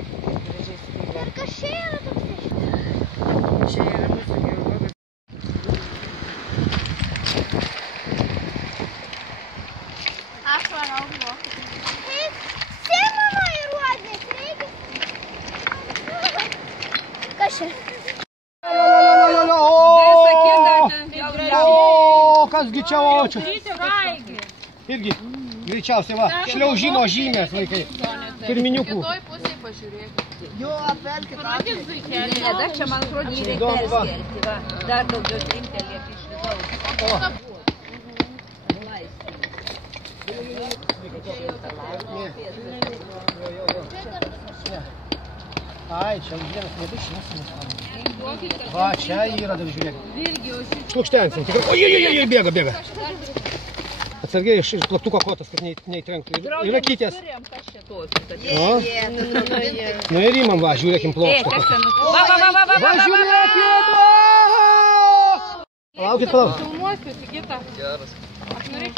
Ir kas čia yra toks? Čia yra mūsų geologas. Aš varau mokytis. Simono įrodės, reikia. Kas čia? O, kasgi čia očias? Irgi, greičiausiai va, šliaužimo žymės vaikai. Pirminiukų. Kitoj pusėj pažiūrėk. Jo, apelkit. Pradės vaikelį. Ne, dar čia man atrodo nereikia perskelti, va. Dar daugiau trinktelėti iš vidaus. Ai, čia vienas nebus šviesimas. Va, čia yra, dar žiūrėk. Šlukštensim, tikrai. Oi, bėga. Atsargiai iš plaktuko kotas, kad neįtrenktų. Ir akytės. Nu ir imam, va, žiūrėkim plokštą. Va, žiūrėkim! Palaukit. Filmuosiu, Sigita.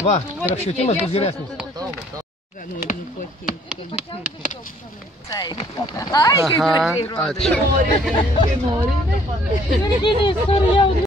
Va, ir apšvietimas bus geresnis. Ai, kaip gražiai rodo. Nori.